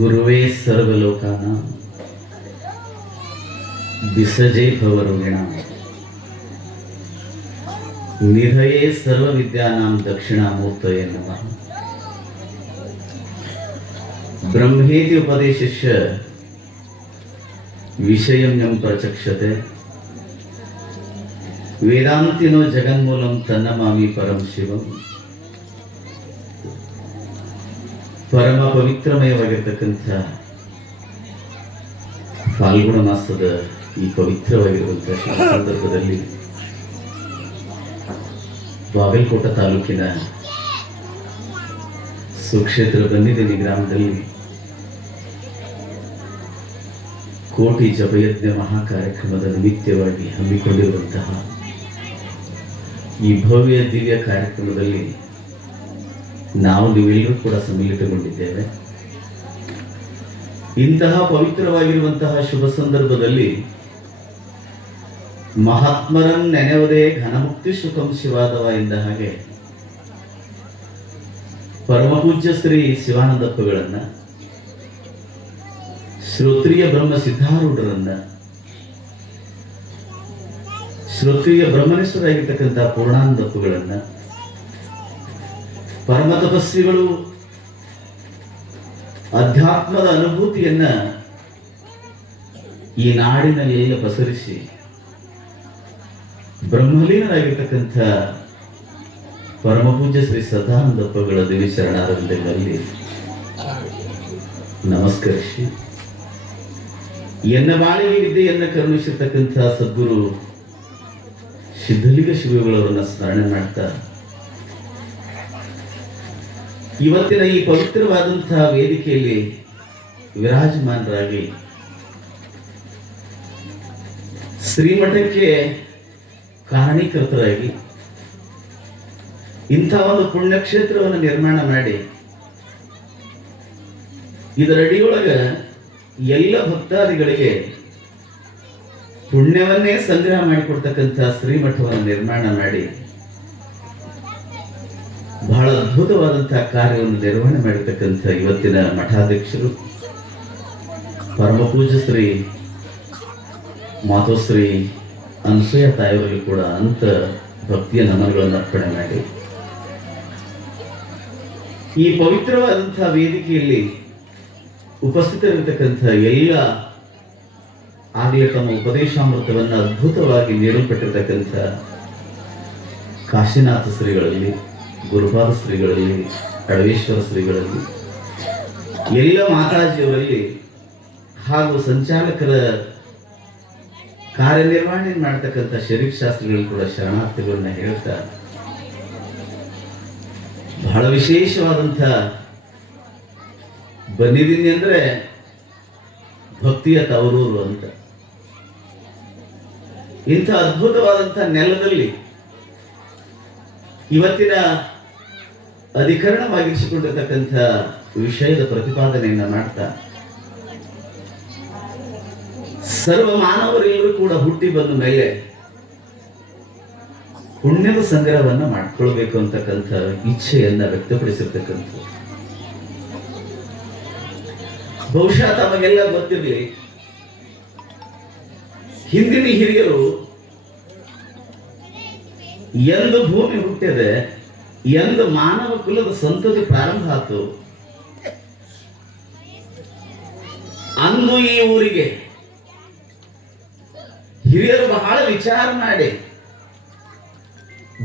गुरुवे सर्वलोकानां विसजे भवरोगिणां निधये सर्वविद्यानां दक्षिणामूर्तये नमः। ब्रह्मेति उपदेशस्य विषयं यं प्रचक्षते वेदांतिनो जगन्मूलं तन्नमामि परम शिवं। ಪರಮ ಪವಿತ್ರಮಯವಾಗಿರ್ತಕ್ಕಂಥ ಫಾಲ್ಗುಣ ಮಾಸದ ಈ ಪವಿತ್ರವಾಗಿರುವಂತಹ ಸಂದರ್ಭದಲ್ಲಿ ಬಾಗಲಕೋಟೆ ತಾಲೂಕಿನ ಸುಕ್ಷೇತ್ರ ಬನ್ನಿದೇನಿ ಗ್ರಾಮದಲ್ಲಿ ಕೋಟಿ ಜಪಯಜ್ಞ ಮಹಾ ಕಾರ್ಯಕ್ರಮದ ನಿಮಿತ್ತವಾಗಿ ಹಮ್ಮಿಕೊಂಡಿರುವಂತಹ ಈ ಭವ್ಯ ದಿವ್ಯ ಕಾರ್ಯಕ್ರಮದಲ್ಲಿ ನಾವು ನೀವೆಲ್ಲರೂ ಕೂಡ ಸಮ್ಮಿಲಿತಗೊಂಡಿದ್ದೇವೆ. ಇಂತಹ ಪವಿತ್ರವಾಗಿರುವಂತಹ ಶುಭ ಸಂದರ್ಭದಲ್ಲಿ ಮಹಾತ್ಮರನ್ ನೆನೆಯುವುದೇ ಘನಮುಕ್ತಿ ಸುಖಂ ಶಿವಾದವ ಎಂದ ಹಾಗೆ ಪರಮಪೂಜ್ಯ ಶ್ರೀ ಶಿವಾನಂದಪ್ಪಗಳನ್ನ, ಶ್ರೋತ್ರಿಯ ಬ್ರಹ್ಮ ಸಿದ್ಧಾರೂಢರನ್ನ, ಶ್ರೋತ್ರಿಯ ಬ್ರಹ್ಮನಿಷ್ಠರಾಗಿರ್ತಕ್ಕಂಥ ಪೂರ್ಣಾನಂದಪ್ಪಗಳನ್ನ, ಪರಮ ತಪಸ್ವಿಗಳು ಅಧ್ಯಾತ್ಮದ ಅನುಭೂತಿಯನ್ನ ಈ ನಾಡಿನಲ್ಲೆಲ್ಲ ಪಸರಿಸಿ ಬ್ರಹ್ಮಲೀನರಾಗಿರ್ತಕ್ಕಂಥ ಪರಮಪೂಜ್ಯ ಶ್ರೀ ಸದಾನಂದಪ್ಪಗಳ ದಿವ್ಯ ಶರಣಾರವಿಂದಗಳಲ್ಲಿ ನಮಸ್ಕರಿಸಿ ಎನ್ನ ಬಾಳಿಗೆ ವಿದ್ಯೆಯನ್ನ ಕರುಣಿಸಿರ್ತಕ್ಕಂಥ ಸದ್ಗುರು ಸಿದ್ಧಲಿಂಗ ಶಿವಗಳವರನ್ನ ಸ್ಮರಣೆ ಮಾಡ್ತಾ ಇವತ್ತಿನ ಈ ಪವಿತ್ರವಾದಂತಹ ವೇದಿಕೆಯಲ್ಲಿ ವಿರಾಜಮಾನರಾಗಿ ಶ್ರೀಮಠಕ್ಕೆ ಕಾರಣೀಕರ್ತರಾಗಿ ಇಂಥ ಒಂದು ಪುಣ್ಯಕ್ಷೇತ್ರವನ್ನು ನಿರ್ಮಾಣ ಮಾಡಿ ಇದರ ಅಡಿಯೊಳಗ ಎಲ್ಲ ಭಕ್ತಾದಿಗಳಿಗೆ ಪುಣ್ಯವನ್ನೇ ಸಂಗ್ರಹ ಮಾಡಿಕೊಡ್ತಕ್ಕಂಥ ಶ್ರೀಮಠವನ್ನು ನಿರ್ಮಾಣ ಮಾಡಿ ಬಹಳ ಅದ್ಭುತವಾದಂತಹ ಕಾರ್ಯವನ್ನು ನಿರ್ವಹಣೆ ಮಾಡಿರ್ತಕ್ಕಂಥ ಇವತ್ತಿನ ಮಠಾಧ್ಯಕ್ಷರು ಪರಮಪೂಜ್ಯ ಶ್ರೀ ಮಾತೋಶ್ರೀ ಅನಸೂಯ ತಾಯಿಯವರಿಗೆ ಕೂಡ ಅಂತ ಭಕ್ತಿಯ ನಮನಗಳನ್ನು ಅರ್ಪಣೆ ಮಾಡಿ ಈ ಪವಿತ್ರವಾದಂತಹ ವೇದಿಕೆಯಲ್ಲಿ ಉಪಸ್ಥಿತರಿರ್ತಕ್ಕಂಥ ಎಲ್ಲ ಆಗಲೇ ತಮ್ಮ ಉಪದೇಶಾಮೃತವನ್ನು ಅದ್ಭುತವಾಗಿ ನೀಡಲ್ಪಟ್ಟಿರ್ತಕ್ಕಂಥ ಕಾಶಿನಾಥ ಶ್ರೀಗಳಲ್ಲಿ, ಗುರುಪಾದ ಶ್ರೀಗಳಲ್ಲಿ, ಅಡವೇಶ್ವರ ಶ್ರೀಗಳಲ್ಲಿ, ಎಲ್ಲ ಮಾತಾಜಿಯವರಲ್ಲಿ ಹಾಗೂ ಸಂಚಾಲಕರ ಕಾರ್ಯನಿರ್ವಹಣೆ ಮಾಡತಕ್ಕಂಥ ಶರೀಫ್ ಶಾಸ್ತ್ರಿಗಳು ಕೂಡ ಶರಣಾರ್ಥಿಗಳನ್ನ ಹೇಳ್ತಾ ಬಹಳ ವಿಶೇಷವಾದಂಥ ಬನ್ನಿದೀನಿ ಅಂದ್ರೆ ಭಕ್ತಿಯ ತವರೂರು ಅಂತ. ಇಂಥ ಅದ್ಭುತವಾದಂಥ ನೆಲದಲ್ಲಿ ಇವತ್ತಿನ ಅಧಿಕರಣವಾಗಿರಿಸಿಕೊಂಡಿರ್ತಕ್ಕಂಥ ವಿಷಯದ ಪ್ರತಿಪಾದನೆಯನ್ನ ಮಾಡ್ತಾ ಸರ್ವ ಮಾನವರೆಲ್ಲರೂ ಕೂಡ ಹುಟ್ಟಿ ಬಂದ ಮೇಲೆ ಪುಣ್ಯದ ಸಂಗ್ರಹವನ್ನ ಮಾಡ್ಕೊಳ್ಬೇಕು ಅಂತಕ್ಕಂಥ ಇಚ್ಛೆಯನ್ನ ವ್ಯಕ್ತಪಡಿಸಿರ್ತಕ್ಕಂಥ ಬಹುಶಃ ತಮಗೆಲ್ಲ ಗೊತ್ತಿರಲಿ, ಹಿಂದಿನ ಹಿರಿಯರು ಎಂದು ಭೂಮಿ ಹುಟ್ಟಿದೆ, ಎಂದು ಮಾನವ ಕುಲದ ಸಂತತಿ ಪ್ರಾರಂಭ ಆಯ್ತು, ಅಂದು ಈ ಊರಿಗೆ ಹಿರಿಯರು ಬಹಳ ವಿಚಾರ ಮಾಡಿ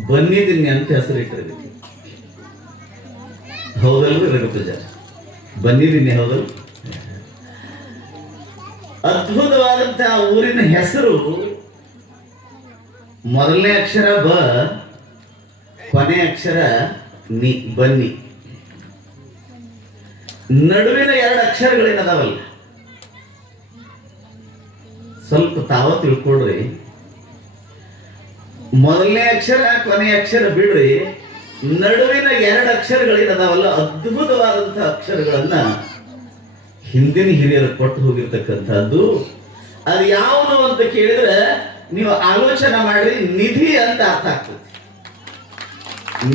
ಬನ್ನಿದಿನ್ನಿ ಅಂತ ಹೆಸರಿಟ್ಟಿದ್ದೀವಿ. ಹೌದಲ್ರಿ ರಘುಪೂಜ? ಬನ್ನಿದಿನ್ನಿ ಹೌದಲ್? ಅದ್ಭುತವಾದಂತಹ ಊರಿನ ಹೆಸರು ಮೊದಲನೇ ಅಕ್ಷರ ಬ, ಕೊನೆ ಅಕ್ಷರ ನಿ, ಬನ್ನಿ. ನಡುವಿನ ಎರಡು ಅಕ್ಷರಗಳೇನದಾವಲ್ಲ, ಸ್ವಲ್ಪ ತಾವ ತಿಳ್ಕೊಡ್ರಿ. ಮೊದಲನೇ ಅಕ್ಷರ ಕೊನೆ ಅಕ್ಷರ ಬಿಡ್ರಿ, ನಡುವಿನ ಎರಡು ಅಕ್ಷರಗಳೇನದಾವಲ್ಲ, ಅದ್ಭುತವಾದಂತಹ ಅಕ್ಷರಗಳನ್ನ ಹಿಂದಿನ ಹಿರಿಯರು ಕೊಟ್ಟು ಹೋಗಿರ್ತಕ್ಕಂಥದ್ದು. ಅದು ಯಾವುದು ಅಂತ ಕೇಳಿದ್ರೆ ನೀವು ಆಲೋಚನೆ ಮಾಡ್ರಿ, ನಿಧಿ ಅಂತ ಅರ್ಥ ಆಗ್ತದೆ.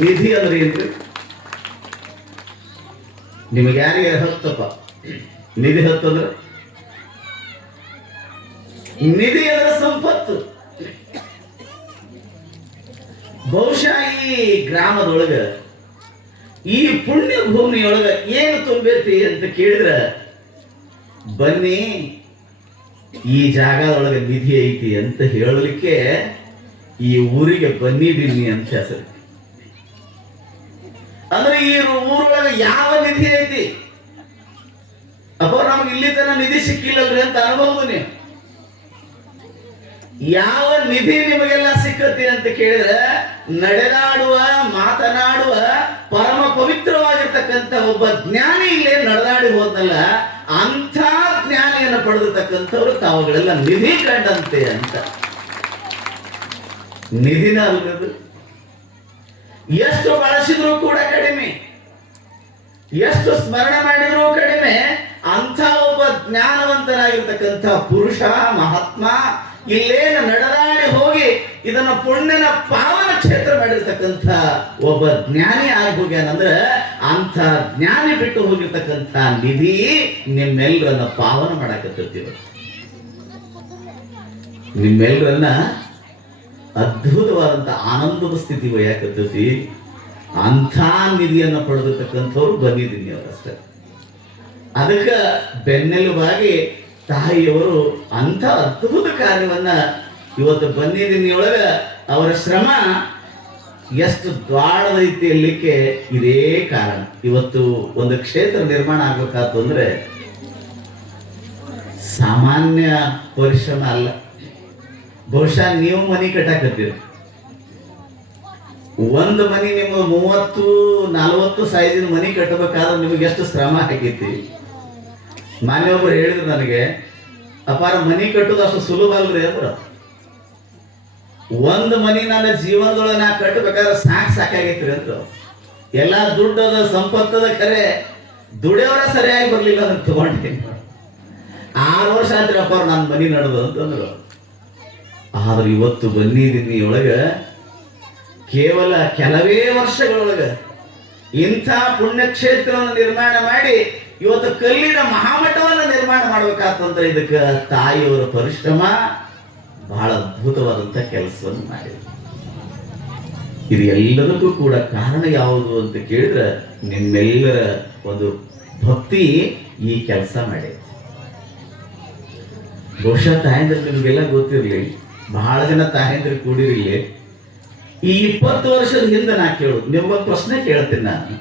ನಿಧಿ ಅಂದ್ರೆ ಏನ್ರಿ? ನಿಮಗೆ ಯಾರಿಗೆ ಹತ್ತಪ್ಪ ನಿಧಿ ಹತ್ತಂದ್ರ ನಿಧಿ ಅದರ ಸಂಪತ್ತು. ಬಹುಶಃ ಈ ಗ್ರಾಮದೊಳಗ ಈ ಪುಣ್ಯ ಭೂಮಿಯೊಳಗ ಏನು ತುಂಬೈತಿ ಅಂತ ಕೇಳಿದ್ರ, ಬನ್ನಿ ಈ ಜಾಗದೊಳಗ ನಿಧಿ ಐತಿ ಅಂತ ಹೇಳಲಿಕ್ಕೆ ಈ ಊರಿಗೆ ಬನ್ನಿದೀನಿ ಅಂತ ಹೆಸರು. ಅಂದ್ರೆ ಈ ಊರೊಳಗ ಯಾವ ನಿಧಿ ಐತಿ? ಅಪ್ಪ ನಮ್ಗೆ ಇಲ್ಲಿ ತನ ನಿಧಿ ಸಿಕ್ಕಿಲ್ಲಲ್ರಿ ಅಂತ ಅನ್ಬಹುದು ನೀವು. ಯಾವ ನಿಧಿ ನಿಮಗೆಲ್ಲ ಸಿಕ್ಕತಿ ಅಂತ ಕೇಳಿದ್ರೆ, ನಡೆದಾಡುವ ಮಾತನಾಡುವ ಪರಮ ಪವಿತ್ರವಾಗಿರ್ತಕ್ಕಂಥ ಒಬ್ಬ ಜ್ಞಾನಿ ಇಲ್ಲೇ ನಡೆದಾಡಿ ಹೋದ್ನಲ್ಲ, ಅಂಥ ಜ್ಞಾನಿಯನ್ನು ಪಡೆದಿರ್ತಕ್ಕಂಥವ್ರು ತಾವುಗಳೆಲ್ಲ ನಿಧಿ ಕಂಡಂತೆ ಅಂತ. ನಿಧಿನ ಅಲ್ಗದು. ಎಷ್ಟು ಬಳಸಿದ್ರು ಕೂಡ ಕಡಿಮೆ, ಎಷ್ಟು ಸ್ಮರಣೆ ಮಾಡಿದ್ರು ಕಡಿಮೆ. ಅಂಥ ಒಬ್ಬ ಜ್ಞಾನವಂತನಾಗಿರ್ತಕ್ಕಂಥ ಪುರುಷ ಮಹಾತ್ಮ ಇಲ್ಲೇನು ನಡೆದಾಡಿ ಹೋಗಿ ಇದನ್ನ ಪುಣ್ಯನ ಪಾವನ ಕ್ಷೇತ್ರ ಮಾಡಿರ್ತಕ್ಕಂಥ ಒಬ್ಬ ಜ್ಞಾನಿ ಆಗಿ ಹೋಗ್ಯಾನಂದ್ರೆ, ಅಂಥ ಜ್ಞಾನಿ ಬಿಟ್ಟು ಹೋಗಿರ್ತಕ್ಕಂಥ ನಿಧಿ ನಿಮ್ಮೆಲ್ಲರನ್ನ ಪಾವನ ಮಾಡಾಕತ್ತೀವ. ನಿಮ್ಮೆಲ್ಲರನ್ನ ಅದ್ಭುತವಾದಂಥ ಆನಂದದ ಸ್ಥಿತಿ ಒಯ್ಯಾಕತ್ತೈತಿ. ಅಂಥ ನಿಧಿಯನ್ನು ಪಡೆದಿರ್ತಕ್ಕಂಥವ್ರು ಬಂದಿದ್ದೀನಿ ಅವರಷ್ಟೇ. ಅದಕ್ಕೆ ಬೆನ್ನೆಲುಬಾಗಿ ತಾಯಿಯವರು ಅಂಥ ಅದ್ಭುತ ಕಾರ್ಯವನ್ನ ಇವತ್ತು ಬನ್ನಿದಿನಿಯೊಳಗ ಅವರ ಶ್ರಮ ಎಷ್ಟು ದ್ವಾಡದೈತಿ ಅಲ್ಲಿಕ್ಕೆ ಇದೇ ಕಾರಣ. ಇವತ್ತು ಒಂದು ಕ್ಷೇತ್ರ ನಿರ್ಮಾಣ ಆಗ್ಬೇಕಾತು ಅಂದ್ರೆ ಸಾಮಾನ್ಯ ಪರಿಶ್ರಮ ಅಲ್ಲ. ಬಹುಶಃ ನೀವು ಮನಿ ಕಟ್ಟಾಕತ್ತೀರಿ, ಒಂದು ಮನಿ ನಿಮ್ಮ 30-40 ಸೈಜಿನ ಮನಿ ಕಟ್ಟಬೇಕಾದ್ರೆ ನಿಮಗೆ ಎಷ್ಟು ಶ್ರಮ ಆಗೈತಿ. ಮಾನ್ಯೊಬ್ಬರು ಹೇಳಿದ್ರು ನನಗೆ, ಅಪಾರ ಮನಿ ಕಟ್ಟೋದು ಅಷ್ಟು ಸುಲಭ ಅಲ್ರಿ ಅಂದ್ರು. ಒಂದು ಮನಿ ನನ್ನ ಜೀವನದೊಳಗೆ ನಾ ಕಟ್ಟಬೇಕಾದ್ರೆ ಸಾಕಾಗೈತ್ರಿ ಅಂದ್ರು. ಎಲ್ಲ ದುಡ್ಡದ ಸಂಪತ್ತದ ಖರೆ ದುಡಿಯವರ ಸರಿಯಾಗಿ ಬರ್ಲಿಲ್ಲ ಅಂದ್ರೆ ತಗೊಂಡಿದ್ದೀನಿ. 6 ವರ್ಷ ಆಯ್ತು ಅಪ್ಪಾರ ನನ್ನ ಮನಿ ನಡೆದು ಅಂತಂದ್ರು. ಆದ್ರೆ ಇವತ್ತು ಬನ್ನಿದಿನಿಯೊಳಗ ಕೇವಲ ಕೆಲವೇ ವರ್ಷಗಳೊಳಗ ಇಂಥ ಪುಣ್ಯಕ್ಷೇತ್ರವನ್ನು ನಿರ್ಮಾಣ ಮಾಡಿ ಇವತ್ತು ಕಲ್ಲಿನ ಮಹಾಮಠವನ್ನು ನಿರ್ಮಾಣ ಮಾಡ್ಬೇಕಾತಂದ್ರೆ ಇದಕ್ಕೆ ತಾಯಿಯವರ ಪರಿಶ್ರಮ ಬಹಳ ಅದ್ಭುತವಾದಂಥ ಕೆಲಸವನ್ನು ಮಾಡಿದೆ. ಇದು ಎಲ್ಲದಕ್ಕೂ ಕೂಡ ಕಾರಣ ಯಾವುದು ಅಂತ ಕೇಳಿದ್ರೆ ನಿಮ್ಮೆಲ್ಲರ ಒಂದು ಭಕ್ತಿ ಈ ಕೆಲಸ ಮಾಡಿದೆ. ಬಹುಶಃ ತಾಯಂದ್ರೆ ನಿಮಗೆಲ್ಲ ಗೊತ್ತಿರಲಿ, ಬಹಳ ಜನ ತಾಯಂದ್ರೆ ಕೂಡಿರಲಿ. ಈ 20 ವರ್ಷದ ಹಿಂದೆ ನಾ ಕೇಳೋದು ನಿಮ್ಗೊಂದು ಪ್ರಶ್ನೆ ಕೇಳ್ತೀನಿ ನಾನು.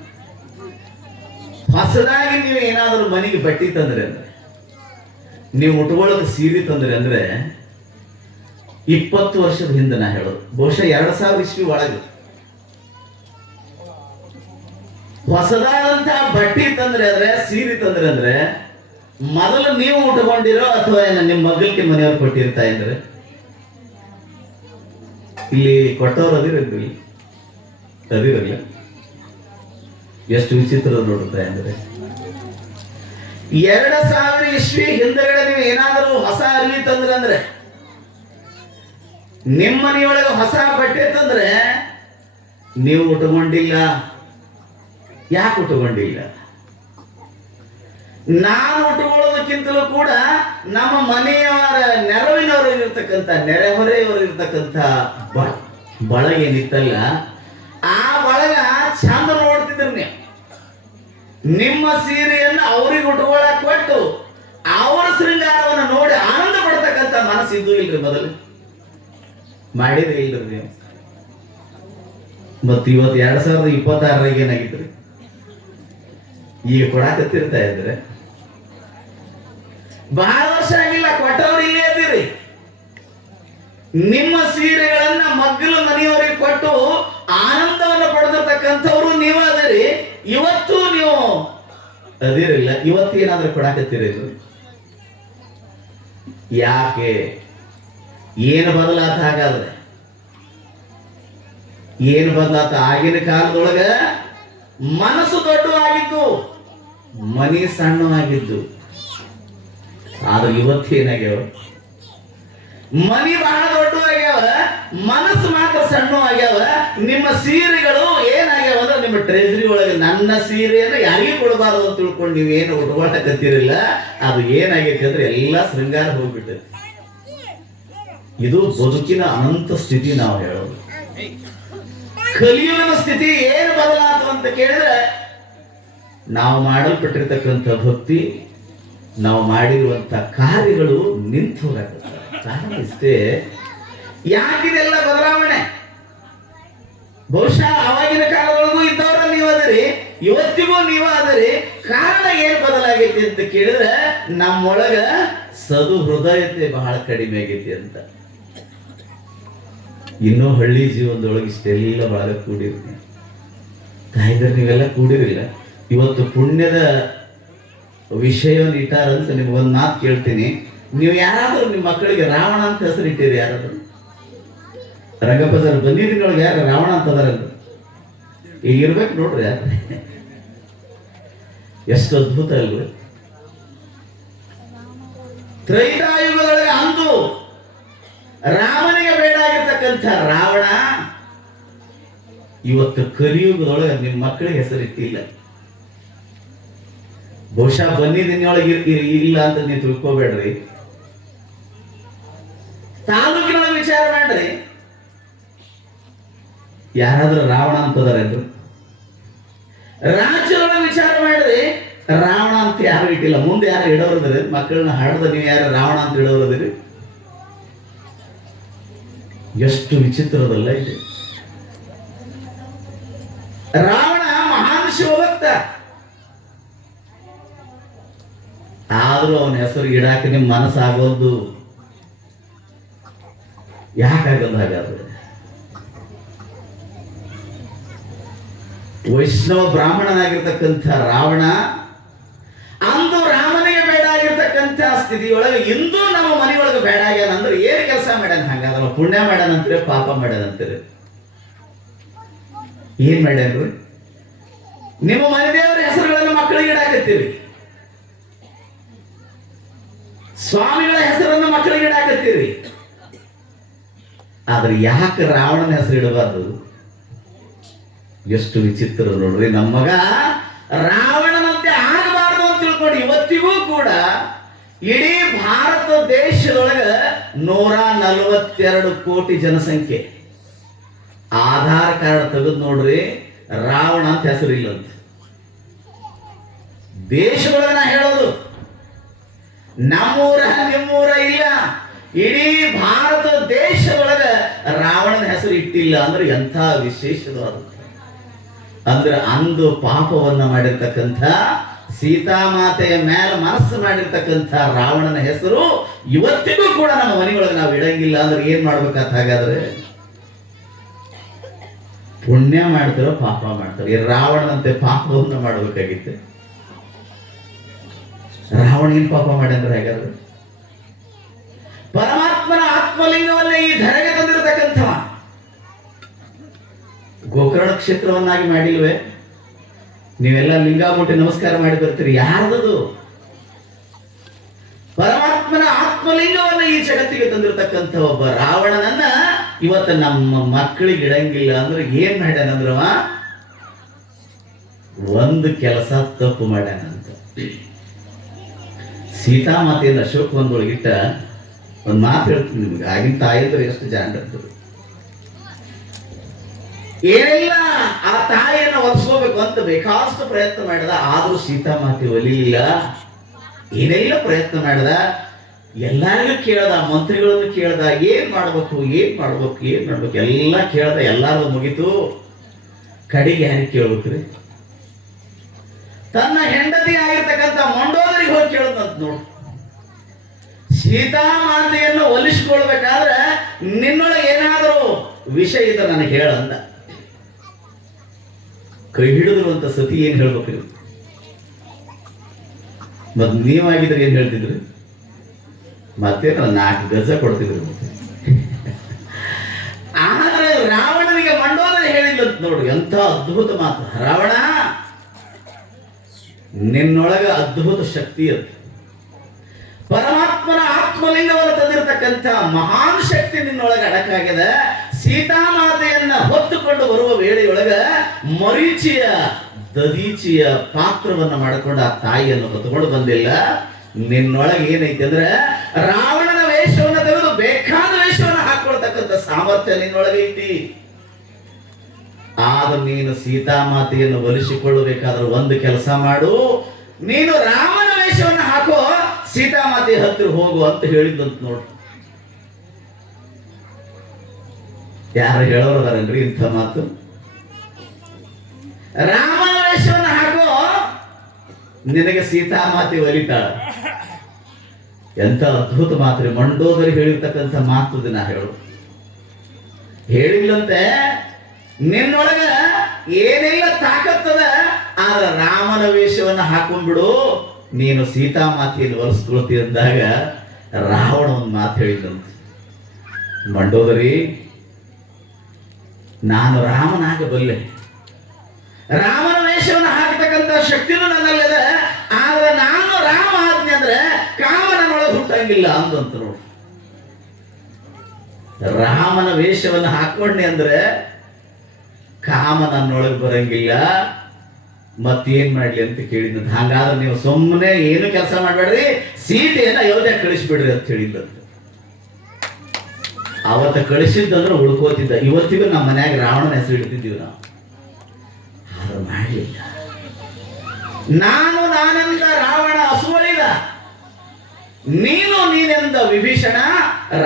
ಹೊಸದಾಗಿ ನೀವು ಏನಾದರೂ ಮನೆಗೆ ಬಟ್ಟೆ ತಂದ್ರೆ ಅಂದ್ರೆ, ನೀವು ಉಟ್ಕೊಳ್ಳೋದು ಸೀರೆ ತಂದ್ರೆ ಅಂದ್ರೆ 20 ವರ್ಷದ ಹಿಂದೆ ನಾ ಹೇಳೋದು, ಬಹುಶಃ 2000 ಇಸ್ವಿ ಒಳಗೆ ಹೊಸದಾದಂತಹ ಬಟ್ಟೆ ತಂದ್ರೆ ಅಂದ್ರೆ ಸೀರೆ ತಂದ್ರೆ ಅಂದ್ರೆ ಮೊದಲು ನೀವು ಉಟ್ಕೊಂಡಿರೋ ಅಥವಾ ನಿಮ್ಮ ಮಗಲ್ಗೆ ಮನೆಯವ್ರು ಕೊಟ್ಟಿರ್ತಾ ಇದ್ರೆ, ಇಲ್ಲಿ ಕೊಟ್ಟವ್ರು ಅದಿರಲಿ ಅದಿರಲ್ಲ. ಎಷ್ಟು ವಿಚಿತ್ರ ನೋಡುತ್ತಾ ಅಂದ್ರೆ 2000 ಇಸ್ವಿ ಹಿಂದಗಡೆ ನೀವು ಏನಾದರೂ ಹೊಸ ಅರಿವಿ ತಂದ್ರೆ ಅಂದ್ರೆ, ನಿಮ್ಮ ಮನೆಯೊಳಗೆ ಹೊಸ ಬಟ್ಟೆ ತಂದ್ರೆ ನೀವು ಉಟ್ಕೊಂಡಿಲ್ಲ. ಯಾಕೆ ಉಟ್ಕೊಂಡಿಲ್ಲ? ನಾನು ಉಟ್ಕೊಳ್ಳೋದಕ್ಕಿಂತಲೂ ಕೂಡ ನಮ್ಮ ಮನೆಯವರ ನೆರವಿನವರು ಇರ್ತಕ್ಕಂಥ ನೆರೆಹೊರೆಯವರು ಇರ್ತಕ್ಕಂಥ ಬಳಗ ಏನಿತ್ತಲ್ಲ, ಆ ಬಳಗ ಚಂದ ನೋಡ್ತಿದ್ರು. ನೀವು ನಿಮ್ಮ ಸೀರೆಯನ್ನು ಅವ್ರಿಗೆ ಉಟ್ಕೊಳ್ಳಕ್ ಕೊಟ್ಟು ಅವರ ಶೃಂಗಾರವನ್ನು ನೋಡಿ ಆನಂದ ಪಡ್ತಕ್ಕಂಥ ಮನಸ್ಸು ಇದ್ದು ಇಲ್ರಿ. ಮೊದಲು ಮಾಡಿದ್ರಿ ಇಲ್ರಿ ನೀವು. ಮತ್ತು ಇವತ್ತು 2026 ಏನಾಗಿದ್ರಿ? ಈಗ ಕೊಡಾಕತ್ತಿರ್ತಾ ಇದ್ರೆ ಬಹಳ ವರ್ಷ ಆಗಿಲ್ಲ, ಕೊಟ್ಟವ್ರು ಇಲ್ಲೇ ಇದ್ದೀರಿ. ನಿಮ್ಮ ಸೀರೆಗಳನ್ನ ಮಗ್ಗಲು ಮನೆಯವರಿಗೆ ಕೊಟ್ಟು ಆನಂದವನ್ನು ಪಡೆದಿರ್ತಕ್ಕಂಥವ್ರು ನೀವು ಅದರಿ. ಇವತ್ತು ನೀವು ಅದಿರಲ್ಲ, ಇವತ್ತು ಏನಾದ್ರೂ ಕೊಡಾಕತ್ತೀರಿ? ಯಾಕೆ? ಏನು ಬದಲಾತ? ಹಾಗಾದ್ರೆ ಏನು ಬದಲಾತ? ಆಗಿನ ಕಾಲದೊಳಗ ಮನಸ್ಸು ದೊಡ್ಡವಾಗಿದ್ದು, ಮನಿ ಸಣ್ಣವಾಗಿದ್ದು. ಆದ್ರೆ ಇವತ್ತು ಏನಾಗ್ಯಾವ? ಮನಿ ಬಹಳ ದೊಡ್ಡವಾಗ್ಯಾವ, ಮನಸ್ಸು ಮಾತ್ರ ಸಣ್ಣ ಆಗ್ಯಾವ. ನಿಮ್ಮ ಸೀರೆಗಳು ಏನಾಗ್ಯಾವ ಅಂದ್ರೆ ನಿಮ್ಮ ಟ್ರೆಜರಿ ಒಳಗೆ ನನ್ನ ಸೀರೆಯನ್ನು ಯಾರಿಗೂ ಕೊಡಬಾರ್ದು ಅಂತ ತಿಳ್ಕೊಂಡು ನೀವೇನು ಉಟ್ಕೊಳಕತ್ತೀರಿಲ್ಲ, ಅದು ಏನಾಗೈತಿ ಅಂದ್ರೆ ಎಲ್ಲ ಶೃಂಗಾರ ಹೋಗ್ಬಿಟ್ಟೈತಿ. ಇದು ಬದುಕಿನ ಅನಂತ ಸ್ಥಿತಿ. ನಾವು ಹೇಳೋದು ಕಲಿಯುವ ಸ್ಥಿತಿ ಏನು ಬದಲಾತು ಅಂತ ಕೇಳಿದ್ರೆ, ನಾವು ಮಾಡಲ್ಪಟ್ಟಿರ್ತಕ್ಕಂಥ ಭಕ್ತಿ, ನಾವು ಮಾಡಿರುವಂತ ಕಾರ್ಯಗಳು ನಿಂತು ಹೋಗತ್ತೆ. ಕಾರಣ ಇಷ್ಟೇ. ಯಾಕಿದೆಲ್ಲ ಬದಲಾವಣೆ? ಬಹುಶಃ ಆವಾಗಿನ ಕಾಲದೊಳಗೂ ಇದ್ದವ್ರ ನೀವದರಿ, ಇವತ್ತಿಗೂ ನೀವ ಅದರಿ. ಕಾರಣ ಏನ್ ಬದಲಾಗೈತಿ ಅಂತ ಕೇಳಿದ್ರೆ, ನಮ್ಮೊಳಗ ಸದು ಹೃದಯತೆ ಬಹಳ ಕಡಿಮೆ ಆಗೈತಿ ಅಂತ. ಇನ್ನೂ ಹಳ್ಳಿ ಜೀವನದೊಳಗೆ ಇಷ್ಟೆಲ್ಲ ಬಹಳ ಕೂಡಿರ್ತೀನಿ. ತಾಯಿದ್ರೆ ನೀವೆಲ್ಲ ಕೂಡಿರಿಲ್ಲ. ಇವತ್ತು ಪುಣ್ಯದ ವಿಷಯವನ್ನು ಇಟ್ಟಾರಂತ ನಿಮ್ಗೊಂದು ಮಾತು ಕೇಳ್ತೀನಿ. ನೀವು ಯಾರಾದರೂ ನಿಮ್ಮ ಮಕ್ಕಳಿಗೆ ರಾವಣ ಅಂತ ಹೆಸರು ಇಟ್ಟಿರಿ? ಯಾರಾದರೂ? ರಂಗಪ್ಪ ಸರ್ ಬಂದಿದ್ದೀನೊಳಗೆ ಯಾರು ರಾವಣ ಅಂತ ಅದಾರಲ್ಲ? ಈಗ ಇರ್ಬೇಕು ನೋಡ್ರಿ. ಯಾರು ಎಷ್ಟು ಅದ್ಭುತ ಅಲ್ವ? ತ್ರೈತಾಯುಗದೊಳಗೆ ಅಂದು ರಾಮನಿಗೆ ಬೇಡ ಆಗಿರ್ತಕ್ಕಂಥ ರಾವಣ ಇವತ್ತು ಕಲಿಯುಗದೊಳಗೆ ನಿಮ್ಮ ಮಕ್ಕಳಿಗೆ ಹೆಸರಿಟ್ಟಿಲ್ಲ. ಬಹುಶಃ ಬನ್ನಿದಿನೊಳಗೆ ಇಲ್ಲ ಅಂತ ನೀವು ತಿಳ್ಕೋಬೇಡ್ರಿ. ತಾಲೂಕಿನೊಳಗೆ ವಿಚಾರ ಮಾಡ್ರಿ, ಯಾರಾದ್ರೂ ರಾವಣ ಅಂತದಾರೇನ್ರಿ? ರಾಜ್ಯದೊಳಗೆ ವಿಚಾರ ಮಾಡ್ರಿ, ರಾವಣ ಅಂತ ಯಾರು ಇಟ್ಟಿಲ್ಲ. ಮುಂದೆ ಯಾರು ಇಡೋರದ್ರಿ? ಮಕ್ಕಳನ್ನ ಹಾಡ್ದ ನೀವು ಯಾರು ರಾವಣ ಅಂತ ಇಡೋರದ್ರಿ? ಎಷ್ಟು ವಿಚಿತ್ರದಲ್ಲ ಇದೆ. ರಾವಣ ಮಹಾನ್ ಶಿವಭಕ್ತ, ಆದ್ರೂ ಅವನ ಹೆಸರು ಇಡಾಕ ನಿಮ್ ಮನಸ್ಸಾಗೋದು ಯಾಕಾಗಲ್ಲ? ಹಾಗಾದ್ರೆ ವೈಷ್ಣವ ಬ್ರಾಹ್ಮಣನಾಗಿರ್ತಕ್ಕಂಥ ರಾವಣ ಅಂದು ರಾಮನಿಗೆ ಬೇಡ ಆಗಿರ್ತಕ್ಕಂಥ ಸ್ಥಿತಿಯೊಳಗೆ ಇಂದು ನಮ್ಮ ಮನೆಯೊಳಗೆ ಬೇಡ ಆಗ್ಯಾನ ಅಂದ್ರೆ ಏನ್ ಕೆಲಸ ಮಾಡ್ಯಾನ? ಹಂಗಾದ್ರೆ ಪುಣ್ಯ ಮಾಡ್ಯಾನಂತೀರಿ, ಪಾಪ ಮಾಡ್ಯಾನಂತೀರಿ? ಏನ್ ಮಾಡ್ಯಾನ್ರಿ? ನಿಮ್ಮ ಮನೆ ದೇವರ ಹೆಸರುಗಳನ್ನು ಮಕ್ಕಳಿಗೆ ಇಡಾಕತ್ತೀರಿ, ಸ್ವಾಮಿಗಳ ಹೆಸರನ್ನು ಮಕ್ಕಳಿಗೆ ಇಡಾಕತ್ತೀರಿ. ಆದ್ರೆ ಯಾಕೆ ರಾವಣನ ಹೆಸರು ಇಡಬಾರ್ದು? ಎಷ್ಟು ವಿಚಿತ್ರ ನೋಡ್ರಿ. ನಮ್ಮ ಮಗ ರಾವಣನಂತೆ ಆಗಬಾರ್ದು ಅಂತ ತಿಳ್ಕೊಂಡು ಇವತ್ತಿಗೂ ಕೂಡ ಇಡೀ ಭಾರತ ದೇಶದೊಳಗ 142 ಕೋಟಿ ಜನಸಂಖ್ಯೆ. ಆಧಾರ್ ಕಾರ್ಡ್ ತೆಗೆದು ನೋಡ್ರಿ, ರಾವಣ ಅಂತ ಹೆಸರು ಇಲ್ಲಂತ. ದೇಶದೊಳಗ ನಾ ಹೇಳೋದು, ನಮ್ಮೂರ ನಿಮ್ಮೂರ ಇಲ್ಲ, ಇಡೀ ಭಾರತ ದೇಶದೊಳಗ ರಾವಣನ ಹೆಸರು ಇಟ್ಟಿಲ್ಲ ಅಂದ್ರೆ ಎಂಥ ವಿಶೇಷವಾದ. ಅಂದ್ರೆ ಅಂದು ಪಾಪವನ್ನ ಮಾಡಿರ್ತಕ್ಕಂಥ ಸೀತಾಮಾತೆಯ ಮೇಲೆ ಮನಸ್ಸು ಮಾಡಿರ್ತಕ್ಕಂಥ ರಾವಣನ ಹೆಸರು ಇವತ್ತಿಗೂ ಕೂಡ ನಮ್ಮ ಮನೆಯೊಳಗೆ ನಾವು ಇಡಂಗಿಲ್ಲ ಅಂದ್ರೆ ಏನ್ ಮಾಡ್ಬೇಕಂತ? ಹಾಗಾದ್ರೆ ಪುಣ್ಯ ಮಾಡ್ತಾರೋ ಪಾಪ ಮಾಡ್ತಾರೋ? ಈ ರಾವಣನಂತೆ ಪಾಪವನ್ನ ಮಾಡಬೇಕಾಗಿತ್ತು. ರಾವಣ ಏನ್ ಪಾಪ ಮಾಡ್ಯಂದ್ರೆ? ಹೇಗಾದ್ರೆ ಪರಮಾತ್ಮನ ಆತ್ಮಲಿಂಗವನ್ನ ಈ ಧರೆಗೆ ತಂದಿರತಕ್ಕಂಥವ ಗೋಕರ್ಣ ಕ್ಷೇತ್ರವನ್ನಾಗಿ ಮಾಡಿಲ್ವೇ? ನೀವೆಲ್ಲ ಲಿಂಗಾಮೂಟಿ ನಮಸ್ಕಾರ ಮಾಡಿ ಬರ್ತೀರಿ, ಯಾರ್ದದು? ಪರಮಾತ್ಮನ ಆತ್ಮಲಿಂಗವನ್ನ ಈ ಜಗತ್ತಿಗೆ ತಂದಿರತಕ್ಕಂಥ ಒಬ್ಬ ರಾವಣನನ್ನ ಇವತ್ತು ನಮ್ಮ ಮಕ್ಕಳಿಗೆ ಇಡಂಗಿಲ್ಲ ಅಂದ್ರೆ ಏನ್ ಮಾಡ್ಯಾನಂದ್ರವ? ಒಂದು ಕೆಲಸ ತಪ್ಪು ಮಾಡ್ಯಾನಂತ. ಸೀತಾಮಾತೆಯನ್ನು ಅಶೋಕವನದೊಳಗಿಟ್ಟ ಒಂದು ಮಾತು ಹೇಳ್ತೀನಿ ನಿಮ್ಗೆ. ಆಗಿನ ತಾಯಿದ್ರು ಎಷ್ಟು ಜಾಣರು, ಏನೆಲ್ಲ ಆ ತಾಯಿಯನ್ನು ಒಲಿಸ್ಕೋಬೇಕು ಅಂತ ಬೇಕಾಷ್ಟು ಪ್ರಯತ್ನ ಮಾಡಿದ, ಆದ್ರೂ ಸೀತಾಮಾತೆ ಒಲಿಲಿಲ್ಲ. ಏನೆಲ್ಲ ಪ್ರಯತ್ನ ಮಾಡಿದ, ಎಲ್ಲರಿಗೂ ಕೇಳ್ದ, ಮಂತ್ರಿಗಳನ್ನು ಕೇಳ್ದ, ಏನ್ ಮಾಡ್ಬೇಕು ಎಲ್ಲ ಕೇಳ್ದ, ಎಲ್ಲಾರು ಮುಗಿತು. ಕಡೆಗೆ ಯಾರಿಗೆ ಕೇಳ್ಬೇಕ್ರಿ? ತನ್ನ ಹೆಂಡತಿ ಆಗಿರ್ತಕ್ಕಂಥ ಮಂಡೋದರಿಗೆ ಹೋಗಿ ಕೇಳದಂತ ನೋಡು. ಸೀತಾಮಾತೆಯನ್ನು ಒಲಿಸ್ಕೊಳ್ಬೇಕಾದ್ರೆ ನಿನ್ನೊಳಗೆ ಏನಾದರೂ ವಿಷಯ ಇದ್ರೆ ನನಗೆ ಹೇಳಂದ. ಕೈ ಹಿಡಿದ್ರು ಅಂತ ಸತಿ ಏನ್ ಹೇಳ್ಬೇಕ್ರಿ? ಮತ್ ನೀವಾಗಿದ್ರೆ ಏನ್ ಹೇಳ್ತಿದ್ರಿ? ಮತ್ತೆ 4 ಗಜ ಕೊಡ್ತಿದ್ರು. ಆದ್ರೆ ರಾವಣನಿಗೆ ಮಂಡೋದರ ಹೇಳಿದ್ದಂತ ನೋಡ್ರಿ, ಎಂಥ ಅದ್ಭುತ ಮಾತು. ರಾವಣ, ನಿನ್ನೊಳಗ ಅದ್ಭುತ ಶಕ್ತಿ ಅದು. ಪರಮಾತ್ಮನ ಆತ್ಮಲಿಂಗವನ್ನು ತಂದಿರತಕ್ಕಂಥ ಮಹಾನ್ ಶಕ್ತಿ ನಿನ್ನೊಳಗೆ ಅಡಕಾಗಿದೆ. ಸೀತಾಮಾತೆಯನ್ನ ಹೊತ್ತುಕೊಂಡು ಬರುವ ವೇಳೆಯೊಳಗ ಮರೀಚಿಯ ದದೀಚಿಯ ಪಾತ್ರವನ್ನ ಮಾಡಿಕೊಂಡು ಆ ತಾಯಿಯನ್ನು ಹೊತ್ತುಕೊಂಡು ಬಂದಿಲ್ಲ. ನಿನ್ನೊಳಗೆ ಏನೈತಿ ಅಂದ್ರೆ ರಾವಣನ ವೇಷವನ್ನು ತೆಗೆದು ಬೇಕಾದ ವೇಷವನ್ನು ಹಾಕೊಳ್ತಕ್ಕಂಥ ಸಾಮರ್ಥ್ಯ ನಿನ್ನೊಳಗೆ ಐತಿ. ಆದ ನೀನು ಸೀತಾಮಾತೆಯನ್ನು ಒಲಿಸಿಕೊಳ್ಳಬೇಕಾದ್ರೆ ಒಂದು ಕೆಲಸ ಮಾಡು, ನೀನು ರಾಮನ ವೇಷವನ್ನು ಹಾಕೋ, ಸೀತಾಮಾತೆ ಹತ್ತಿರ ಹೋಗು ಅಂತ ಹೇಳಿದ್ದಂತ ನೋಡು. ಯಾರು ಹೇಳೋರದಾರನ್ರಿ ಇಂಥ ಮಾತು? ರಾಮನ ವೇಷವನ್ನು ಹಾಕೋ, ನಿನಗೆ ಸೀತಾಮಾತೆ ಒಲಿತಾಳ. ಎಂತ ಅದ್ಭುತ ಮಾತ್ರೆ ಮಂಡೋದರಿ ಹೇಳಿರ್ತಕ್ಕಂಥ ಮಾತು ದಿನ ಹೇಳು. ಹೇಳಿಲ್ಲಂತೆ ನಿನ್ನೊಳಗ ಏನೆಲ್ಲ ತಾಕತ್ತದ, ಆದ್ರೆ ರಾಮನ ವೇಷವನ್ನು ಹಾಕೊಂಡ್ಬಿಡು, ನೀನು ಸೀತಾಮಾತೆಯನ್ನು ಒಲಿಸ್ಕೊಳ್ತಿ ಅಂದಾಗ ರಾವಣ ಒಂದು ಮಾತು ಹೇಳಿದಂತೆ, ಮಂಡೋದರಿ ನಾನು ರಾಮನಾಗಬಲ್ಲೆ, ರಾಮನ ವೇಷವನ್ನು ಹಾಕತಕ್ಕಂಥ ಶಕ್ತಿನೂ ನನ್ನಲ್ಲಿದೆ, ಆದ್ರೆ ನಾನು ರಾಮ ಆದ್ನೆ ಅಂದ್ರೆ ಕಾಮನೊಳಗೆ ಹುಟ್ಟಂಗಿಲ್ಲ ಅಂದಂತ ನೋಡಿ. ರಾಮನ ವೇಷವನ್ನು ಹಾಕೊಂಡೆ ಅಂದ್ರೆ ಕಾಮ ನನ್ನೊಳಗೆ ಬರಂಗಿಲ್ಲ, ಮತ್ತೇನ್ ಮಾಡ್ಲಿ ಅಂತ ಕೇಳಿದಂತ. ಹಂಗಾದ್ರೆ ನೀವು ಸುಮ್ಮನೆ ಏನು ಕೆಲಸ ಮಾಡ್ಬೇಡ್ರಿ, ಸೀತೆಯನ್ನ ಅಯೋಧ್ಯೆ ಕಳಿಸ್ಬಿಡ್ರಿ ಅಂತ ಹೇಳಿದಂತ. ಅವತ್ತ ಕಳಿಸಿದ್ದಂದ್ರೆ ಉಳ್ಕೋತಿದ್ದ, ಇವತ್ತಿಗೂ ನಮ್ಮ ಮನ್ಯಾಗ ರಾವಣನ ಹೆಸರು ಇಡ್ತಿದ್ದೀವಿ ನಾವು. ಆದ್ರೆ ಮಾಡಲಿಲ್ಲ. ನಾನೆಂದ ರಾವಣ ಅಸುವಳಿದ, ನೀನೆಂದ ವಿಭೀಷಣ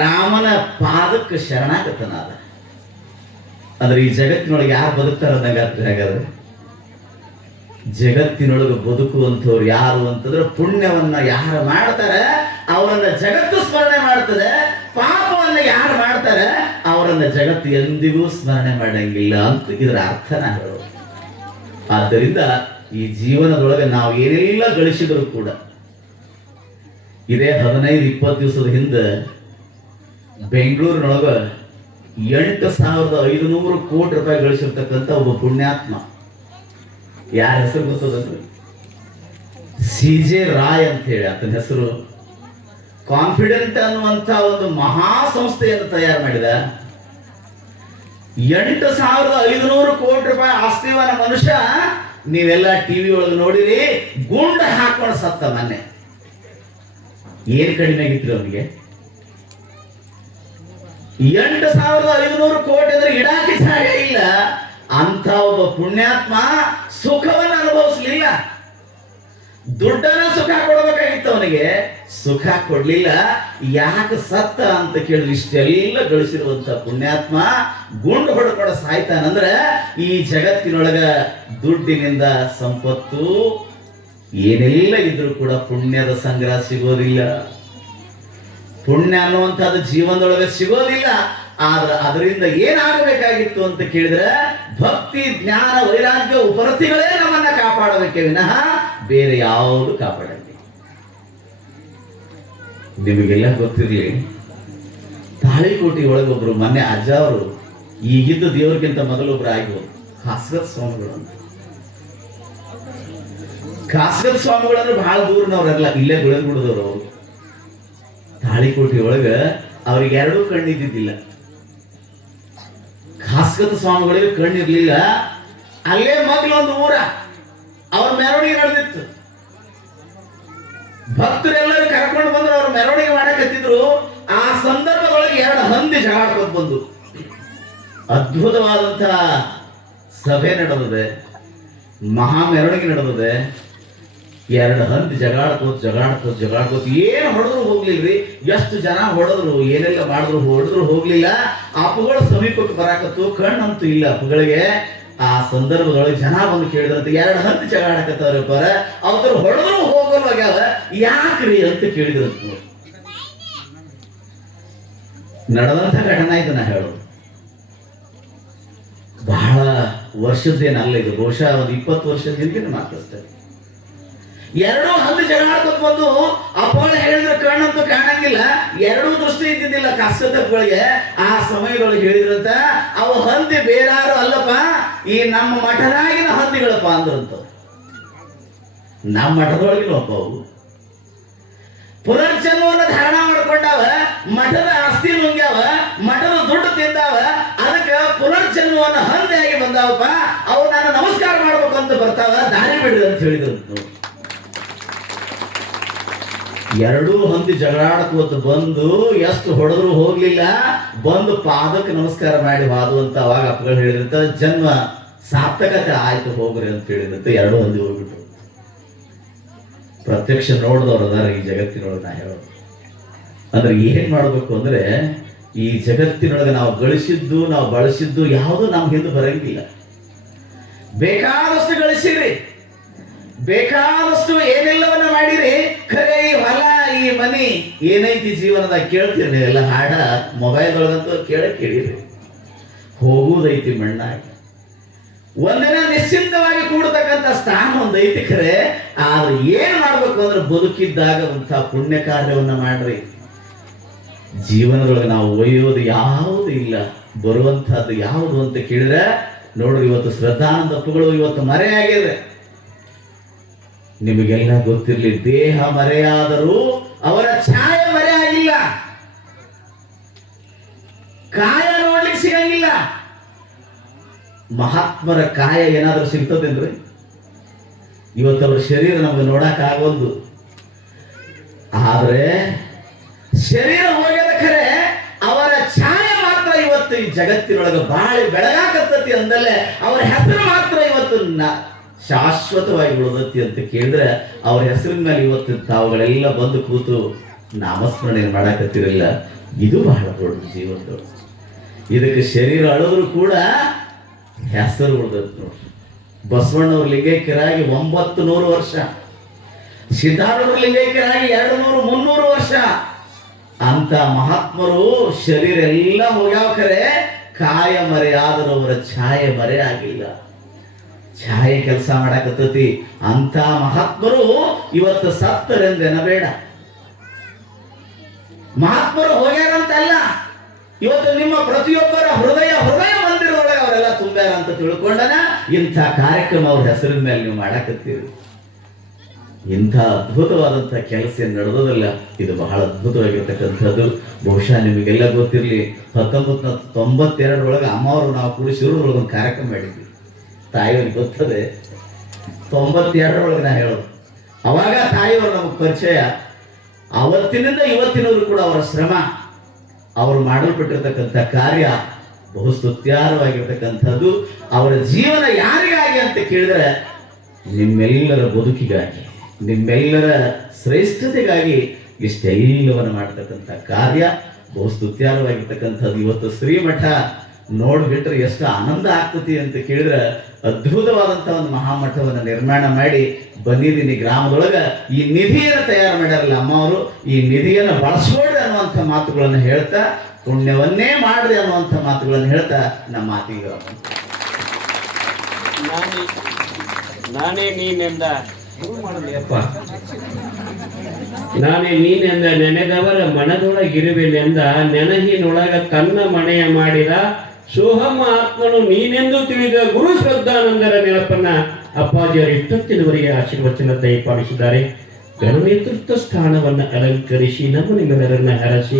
ರಾಮನ ಪಾದಕ್ಕೆ ಶರಣಾಗತನಾದ. ಅಂದ್ರೆ ಈ ಜಗತ್ತಿನೊಳಗೆ ಯಾರು ಬದುಕ್ತಾರ ಅಂದಂಗಾದ್ರೆ ಹಾಗಾದ್ರೆ ಜಗತ್ತಿನೊಳಗೆ ಬದುಕುವಂಥವ್ರು ಯಾರು ಅಂತಂದ್ರೆ ಪುಣ್ಯವನ್ನ ಯಾರು ಮಾಡ್ತಾರೆ ಅವರನ್ನ ಜಗತ್ತು ಸ್ಮರಣೆ ಮಾಡ್ತದೆ, ಪಾಪವನ್ನ ಯಾರು ಮಾಡ್ತಾರೆ ಅವರನ್ನ ಜಗತ್ತು ಎಂದಿಗೂ ಸ್ಮರಣೆ ಮಾಡಂಗಿಲ್ಲ ಅಂತ ಇದರ ಅರ್ಥ ನಾನು ಹೇಳೋದು. ಆದ್ದರಿಂದ ಈ ಜೀವನದೊಳಗೆ ನಾವು ಏನೆಲ್ಲ ಗಳಿಸಿದರೂ ಕೂಡ, ಇದೇ 15-20 ದಿವಸದ ಹಿಂದೆ ಬೆಂಗಳೂರಿನೊಳಗ 8,500 ಕೋಟಿ ರೂಪಾಯಿ ಗಳಿಸಿರ್ತಕ್ಕಂಥ ಒಬ್ಬ ಪುಣ್ಯಾತ್ಮ, ಯಾರ ಹೆಸರು ಗೊತ್ತದಂದ್ರೆ CJ ರಾಯ್ ಅಂತ ಹೇಳಿ ಆತನ ಹೆಸರು. ಕಾನ್ಫಿಡೆಂಟ್ ಅನ್ನುವಂಥ ಒಂದು ಮಹಾ ಸಂಸ್ಥೆಯನ್ನು ತಯಾರು ಮಾಡಿದ. 8,500 ಕೋಟಿ ರೂಪಾಯಿ ಆಸ್ತಿವಾನ ಮನುಷ್ಯ. ನೀವೆಲ್ಲ ಟಿವಿ ಒಳಗೆ ನೋಡಿರಿ, ಗುಂಡ ಹಾಕೊಂಡು ಸತ್ತ ಮೊನ್ನೆ. ಏನ್ ಕಡಿಮೆ ಆಗಿತ್ತು ಅವನಿಗೆ? 8,500 ಕೋಟಿ ಅಂದ್ರೆ ಇಡಾಕಿ ಜಾಗ ಇಲ್ಲ. ಅಂತ ಒಬ್ಬ ಪುಣ್ಯಾತ್ಮ ಸುಖವನ್ನು ಅನುಭವಿಸ್ಲಿಲ್ಲ. ದುಡ್ಡನ್ನ ಸುಖ ಕೊಡಬೇಕಾಗಿತ್ತು ಅವನಿಗೆ, ಸುಖ ಕೊಡ್ಲಿಲ್ಲ. ಯಾಕೆ ಸತ್ತ ಅಂತ ಕೇಳಿದ್ರೆ ಇಷ್ಟೆಲ್ಲ ಗಳಿಸಿರುವಂತ ಪುಣ್ಯಾತ್ಮ ಗುಂಡು ಹೊಡ್ಕೊಂಡು ಸಾಯ್ತಾನಂದ್ರೆ ಈ ಜಗತ್ತಿನೊಳಗ ದುಡ್ಡಿನಿಂದ ಸಂಪತ್ತು ಏನೆಲ್ಲ ಇದ್ರೂ ಕೂಡ ಪುಣ್ಯದ ಸಂಗ್ರಹ ಸಿಗೋದಿಲ್ಲ. ಪುಣ್ಯ ಅನ್ನುವಂಥದ್ದು ಜೀವನದೊಳಗೆ ಸಿಗೋದಿಲ್ಲ. ಆದ್ರೆ ಅದರಿಂದ ಏನಾಗಬೇಕಾಗಿತ್ತು ಅಂತ ಕೇಳಿದ್ರೆ ಭಕ್ತಿ, ಜ್ಞಾನ, ವೈರಾಗ್ಯ, ಉಪರತಿಗಳೇ ನಮ್ಮನ್ನ ಕಾಪಾಡಬೇಕೆ ವಿನಃ ಬೇರೆ ಯಾವುದು ಕಾಪಾಡಂಗಿಲ್ಲ. ನಿಮಗೆಲ್ಲ ಗೊತ್ತಿರಲಿ, ತಾಳಿಕೋಟಿ ಒಳಗೊಬ್ರು ಮೊನ್ನೆ ಅಜ್ಜ ಅವರು ಈಗಿದ್ದ ದೇವ್ರಿಗಿಂತ ಮೊದಲೊಬ್ರು ಆಗಿದ್ರು, ಖಾಸ್ಗತ್ ಸ್ವಾಮಿಗಳು ಅಂತ. ಖಾಸ್ಗತ್ ಸ್ವಾಮಿಗಳಂದ್ರೆ ಬಹಳ ದೂರನವ್ರಲ್ಲ, ಇಲ್ಲೇ ಗುಳಗುಡದವ್ರು ಅವರು. ತಾಳಿಕೋಟಿ ಒಳಗ ಅವ್ರಿಗೆ ಎರಡೂ ಕಣ್ಣಿದ್ದಿದ್ದಿಲ್ಲ. ಖಾಸ್ಗತ್ ಸ್ವಾಮಿಗಳಿಗೆ ಕಣ್ಣಿರ್ಲಿಲ್ಲ. ಅಲ್ಲೇ ಮಗ್ಲೊಂದು ಊರ, ಅವ್ರ ಮೆರವಣಿಗೆ ನಡೆದಿತ್ತು. ಭಕ್ತರೆಲ್ಲರೂ ಕರ್ಕೊಂಡು ಬಂದ್ರು, ಅವ್ರ ಮೆರವಣಿಗೆ ಮಾಡಕತ್ತಿದ್ರು. ಆ ಸಂದರ್ಭದೊಳಗೆ 2 ಹಂದಿ ಜಗಾಡ್ಕೊಂಡು ಬಂದು ಅದ್ಭುತವಾದಂತಹ ಸಭೆ ನಡೆದಿದೆ, ಮಹಾ ಮೆರವಣಿಗೆ ನಡೆದಿದೆ. 2 ಹಂದಿ ಜಗಾಡ್ಕೋತ ಏನು ಹೊಡೆದ್ರು ಹೋಗ್ಲಿಲ್ರಿ. ಎಷ್ಟು ಜನ ಹೊಡೆದ್ರು, ಏನೆಲ್ಲ ಮಾಡಿದ್ರು, ಹೊಡೆದ್ರು ಹೋಗ್ಲಿಲ್ಲ. ಅಪ್ಪುಗಳು ಸಮೀಪಕ್ಕೆ ಬರಾಕತ್ತು, ಕಣ್ಣಂತೂ ಇಲ್ಲ ಅಪ್ಪುಗಳಿಗೆ. ಆ ಸಂದರ್ಭದೊಳಗೆ ಜನ ಬಂದು ಕೇಳಿದ್ರಂತೆ, 2 ಹಂದಿ ಜಗಾಡಕತ್ತವ್ರಪ್ಪ, ಅವ್ರು ಹೊಡೆದ್ರು ಹೋಗಲ್ವಾಗ್ಯಾವ, ಯಾಕ್ರಿ ಅಂತ ಕೇಳಿದ್ರಂತ. ನಡೆದಂತ ಘಟನಾ ಇದನ್ನ ಹೇಳೋದು. ಬಹಳ ವರ್ಷದ್ದೇನಲ್ಲ ಇದು, ಬಹುಶಃ ಒಂದು 20 ವರ್ಷದ ಹಿಂದಿನ ಮಾತಷ್ಟೇ. 2 ಹಂದಿ ಜಗಾಡ್ಕೊತ ಬಂದು ಅಪ್ಪಗಳು ಹೇಳಿದ್ರೆ ಕಣ್ಣಂತೂ ಕಾಣಂಗಿಲ್ಲ, 2 ದೃಷ್ಟಿ ಇದ್ದಿದ್ದಿಲ್ಲ ಕಷ್ಟದಗಳಿಗೆ. ಆ ಸಮಯದೊಳಗೆ ಹೇಳಿದ್ರಂತ, ಅವು ಹಂದಿ ಬೇರಾರು ಅಲ್ಲಪ್ಪ, ಈ ನಮ್ಮ ಮಠದಾಗಿನ ಹಂದಿಗಳಪ್ಪ ಅಂದ್ರಂತ. ನಮ್ಮ ಮಠದೊಳಗಿನ ಒಬ್ಬ ಅವು ಪುನರ್ಜನ್ಮವನ್ನು ಧಾರಣ ಮಾಡ್ಕೊಂಡಾವ, ಮಠದ ಆಸ್ತಿ ನುಂಗ್ಯಾವ, ಮಠದ ದುಡ್ಡು ತಿಂದಾವ. ಪುನರ್ಜನ್ಮವನ್ನು ಹಂದಿಯಾಗಿ ಬಂದಾವಪ್ಪ, ಅವು ನಾನು ನಮಸ್ಕಾರ ಮಾಡ್ಬೇಕು ಅಂತ ಬರ್ತಾವ, ದಾರಿ ಬಿಡ್ರಿ ಅಂತ ಹೇಳಿದ್ರು. ಎರಡೂ ಹಂದಿ ಜಗಳಾಡ್ಕೋತ ಬಂದು ಎಷ್ಟು ಹೊಡೆದ್ರು ಹೋಗ್ಲಿಲ್ಲ, ಬಂದು ಪಾದಕ್ಕೆ ನಮಸ್ಕಾರ ಮಾಡಿ ಹಾದು ಅಂತ ಅವಾಗ ಅಪ್ಪಗಳು ಹೇಳಿದಂತ ಜನ್ಮ ಸಾರ್ಥಕತೆ ಆಯ್ತು ಹೋಗ್ರಿ ಅಂತ ಹೇಳಿದಂತೆ ಎರಡೂ ಹಂದಿ ಹೋಗ್ಬಿಟ್ರು. ಪ್ರತ್ಯಕ್ಷ ನೋಡಿದವ್ರು ಅದಾರ ಈ ಜಗತ್ತಿನೊಳಗೆ. ನಾ ಹೇಳೋದು ಅಂದ್ರೆ ಏನ್ ಮಾಡ್ಬೇಕು ಅಂದ್ರೆ, ಈ ಜಗತ್ತಿನೊಳಗೆ ನಾವು ಗಳಿಸಿದ್ದು ನಾವು ಬಳಸಿದ್ದು ಯಾವುದು ನಮ್ಮ ಹಿಂದೆ ಬರಂಗಿಲ್ಲ. ಬೇಕಾದಷ್ಟು ಗಳಿಸಿರಿ, ಬೇಕಾದಷ್ಟು ಏನೆಲ್ಲವನ್ನ ಮಾಡಿರಿ, ಖರೆ ಈ ಹೊಲ ಈ ಮನಿ ಏನೈತಿ ಜೀವನದಾಗ ಕೇಳ್ತೀರಿ ನೀವೆಲ್ಲ ಹಾಡ ಮೊಬೈಲ್ದೊಳಗಂತೂ ಕೇಳಿರಿ. ಹೋಗುವುದೈತಿ ಮಣ್ಣಾಗಿ, ಒಂದಿನ ನಿಶ್ಚಿಂತವಾಗಿ ಕೂಡತಕ್ಕಂಥ ಸ್ಥಾನ ಒಂದೈತಿ. ಖರೆ ಆದ್ರೆ ಏನ್ ಮಾಡ್ಬೇಕು ಅಂದ್ರೆ ಬದುಕಿದ್ದಾಗ ಅಂತ ಪುಣ್ಯ ಕಾರ್ಯವನ್ನ ಮಾಡ್ರಿ. ಜೀವನದೊಳಗೆ ನಾವು ಒಯ್ಯೋದು ಯಾವುದು ಇಲ್ಲ, ಬರುವಂತಹದ್ದು ಯಾವುದು ಅಂತ ಕೇಳಿದ್ರೆ ನೋಡ್ರಿ, ಇವತ್ತು ಶ್ರದ್ಧಾನಂದ ಅಪ್ಪುಗಳು ಇವತ್ತು ಮರೆಯಾಗಿದೆ. ನಿಮಗೆಲ್ಲ ಗೊತ್ತಿರ್ಲಿ, ದೇಹ ಮರೆಯಾದರೂ ಅವರ ಛಾಯೆ ಮರೆಯಾಗಿಲ್ಲ, ಕಾಯ ನೋಡ್ಲಿಕ್ಕೆ ಸಿಗಂಗಿಲ್ಲ. ಮಹಾತ್ಮರ ಕಾಯ ಏನಾದ್ರೂ ಸಿಗ್ತದೇನ್ರಿ? ಇವತ್ತು ಅವ್ರ ಶರೀರ ನಮಗೆ ನೋಡಕ್ ಆಗೋದು, ಆದ್ರೆ ಶರೀರ ಹೋಗ್ಯದ ಖರೆ ಅವರ ಛಾಯೆ ಮಾತ್ರ ಇವತ್ತು ಈ ಜಗತ್ತಿನೊಳಗೆ ಬಾಳಿ ಬೆಳಗಾಕತ್ತತಿ ಅಂದಲ್ಲೇ ಅವರ ಹೆಸರು ಮಾತ್ರ ಇವತ್ತು ಶಾಶ್ವತವಾಗಿ ಉಳಿದತಿ ಅಂತ ಕೇಳಿದ್ರೆ ಅವ್ರ ಹೆಸರಿನ ಮೇಲೆ ಇವತ್ತು ತಾವುಗಳೆಲ್ಲ ಬಂದು ಕೂತು ನಾಮಸ್ಮರಣೆ ಮಾಡಾಕತ್ತಿರಲಿಲ್ಲ. ಇದು ಬಹಳ ದೊಡ್ಡ ಜೀವನದೊಳಗೆ. ಇದಕ್ಕೆ ಶರೀರ ಅಳಿದ್ರು ಕೂಡ ಹೆಸರು ಉಳಿದತ್ ನೋಡ್ರಿ. ಬಸವಣ್ಣವ್ರ ಲಿಂಗೈಕ್ಯರಾಗಿ 900 ವರ್ಷ, ಸಿದ್ಧಾರೂಢ ಲಿಂಗೈಕ್ಯರಾಗಿ 200-300 ವರ್ಷ. ಅಂತ ಮಹಾತ್ಮರು ಶರೀರ ಎಲ್ಲ ಹೋಗ್ಯಾವ, ಖರೆ ಕಾಯ ಮರೆಯಾದರೂ ಅವರ ಛಾಯೆ ಮರೆ ಆಗಿಲ್ಲ. ಛಾಯೆ ಕೆಲಸ ಮಾಡಾಕತ್ತತಿ. ಅಂತ ಮಹಾತ್ಮರು ಇವತ್ತು ಸತ್ತರೆಂದೆನಬೇಡ. ಮಹಾತ್ಮರು ಹೋಗ್ಯಾರಂತಲ್ಲ, ಇವತ್ತು ನಿಮ್ಮ ಪ್ರತಿಯೊಬ್ಬರ ಹೃದಯ ಮಂದಿರದೊಳಗೆ ಅವರೆಲ್ಲ ತುಂಬ್ಯಾರ ಅಂತ ತಿಳ್ಕೊಂಡನ ಇಂಥ ಕಾರ್ಯಕ್ರಮ ಅವ್ರ ಹೆಸರಿನ ಮೇಲೆ ನೀವು ಮಾಡಾಕತ್ತೀರಿ. ಇಂಥ ಅದ್ಭುತವಾದಂಥ ಕೆಲಸ ನಡೆದೋದಲ್ಲ, ಇದು ಬಹಳ ಅದ್ಭುತವಾಗಿರ್ತಕ್ಕಂಥದ್ದು. ಬಹುಶಃ ನಿಮಗೆಲ್ಲ ಗೊತ್ತಿರಲಿ, 1992 ಅಮ್ಮವರು ನಾವು ಕೂಡಿ ಶಿರೂರೊಳಗೆ ಒಂದು ಕಾರ್ಯಕ್ರಮ ಮಾಡಿದ್ವಿ. ತಾಯಿಯವ್ರಿಗೆ ಗೊತ್ತದೆ, 92 ನಾ ಹೇಳೋದು. ಅವಾಗ ತಾಯಿಯವರು ನಮಗೆ ಪರಿಚಯ. ಅವತ್ತಿನಿಂದ ಇವತ್ತಿನವರು ಕೂಡ ಅವರ ಶ್ರಮ, ಅವರು ಮಾಡಲ್ಪಟ್ಟಿರ್ತಕ್ಕಂಥ ಕಾರ್ಯ ಬಹು ಸ್ತುತ್ಯಾರ್ಹವಾಗಿರ್ತಕ್ಕಂಥದ್ದು. ಅವರ ಜೀವನ ಯಾರಿಗಾಗಿ ಅಂತ ಕೇಳಿದ್ರೆ ನಿಮ್ಮೆಲ್ಲರ ಬದುಕಿಗಾಗಿ, ನಿಮ್ಮೆಲ್ಲರ ಶ್ರೇಷ್ಠತೆಗಾಗಿ ಇಷ್ಟೆಲ್ಲವನ್ನು ಮಾಡತಕ್ಕಂಥ ಕಾರ್ಯ ಬಹು ಸ್ತುತ್ಯಾರ್ಹವಾಗಿರ್ತಕ್ಕಂಥದ್ದು. ಇವತ್ತು ಶ್ರೀಮಠ ನೋಡ್ಬಿಟ್ರೆ ಎಷ್ಟು ಆನಂದ ಆಗ್ತತಿ ಅಂತ ಕೇಳಿದ್ರೆ, ಅದ್ಭುತವಾದಂಥ ಒಂದು ಮಹಾಮಠವನ್ನು ನಿರ್ಮಾಣ ಮಾಡಿ ಬಂದಿದ್ದೀನಿ ಗ್ರಾಮದೊಳಗೆ. ಈ ನಿಧಿಯನ್ನು ತಯಾರು ಮಾಡ್ಯಾರಲ್ಲ ಅಮ್ಮ ಅವರು, ಈ ನಿಧಿಯನ್ನು ಬಳಸ್ಕೊಡ್ರಿ ಅನ್ನುವಂಥ ಮಾತುಗಳನ್ನು ಹೇಳ್ತಾ, ಪುಣ್ಯವನ್ನೇ ಮಾಡ್ರಿ ಅನ್ನುವಂಥ ಮಾತುಗಳನ್ನು ಹೇಳ್ತಾ ನಮ್ಮ ಮಾತಿಗೆ ನಾನೇ ನೀನೆಂದ ನಾನೇ ನೀನೆಂದ ನೆನೆದವರ ಮನದೊಳಗಿರುವೆನೆಂದ ನೆನಹಿನೊಳಗ ತನ್ನ ಮನೆಯ ಮಾಡಿದ ಸೋಹಮ್ಮ ಆತ್ಮನು ನೀನೆಂದು ತಿಳಿದ ಗುರು ಶ್ರದ್ಧಾನಂದರ ನೆನಪನ್ನ ಅಪ್ಪಾಜಿಯವರು ಇಷ್ಟೊತ್ತಿನವರೆಗೆ ಆಶೀರ್ವಚನ ದಯಪಾಲಿಸಿದ್ದಾರೆ. ಗಣನೇತೃತ್ವ ಸ್ಥಾನವನ್ನು ಅಲಂಕರಿಸಿ ನಮ್ಮ ನಿಮ್ಮೆಲ್ಲರನ್ನ ಹರಸಿ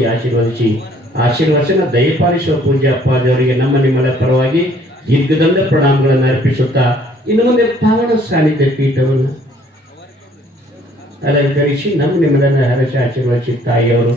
ಆಶೀರ್ವಚನ ದಯಪಾಲಿಸುವ ಪೂಜ್ಯ ಅಪ್ಪಾಜಿಯವರಿಗೆ ನಮ್ಮ ನಿಮ್ಮೆಲ್ಲ ಪರವಾಗಿ ದೀರ್ಘದಂಡ ಪ್ರಣಾಮಗಳನ್ನು ಅರ್ಪಿಸುತ್ತಾ ಇನ್ನು ಮುಂದೆ ಪಾವನ ಸಾನ್ನಿಧ್ಯ ಪೀಠವನ್ನು ಅಲಂಕರಿಸಿ ನಮ್ಮ ನಿಮ್ಮೆಲ್ಲರನ್ನ ಹರಸಿ ಆಶೀರ್ವದಿಸಿ ತಾಯಿಯವರು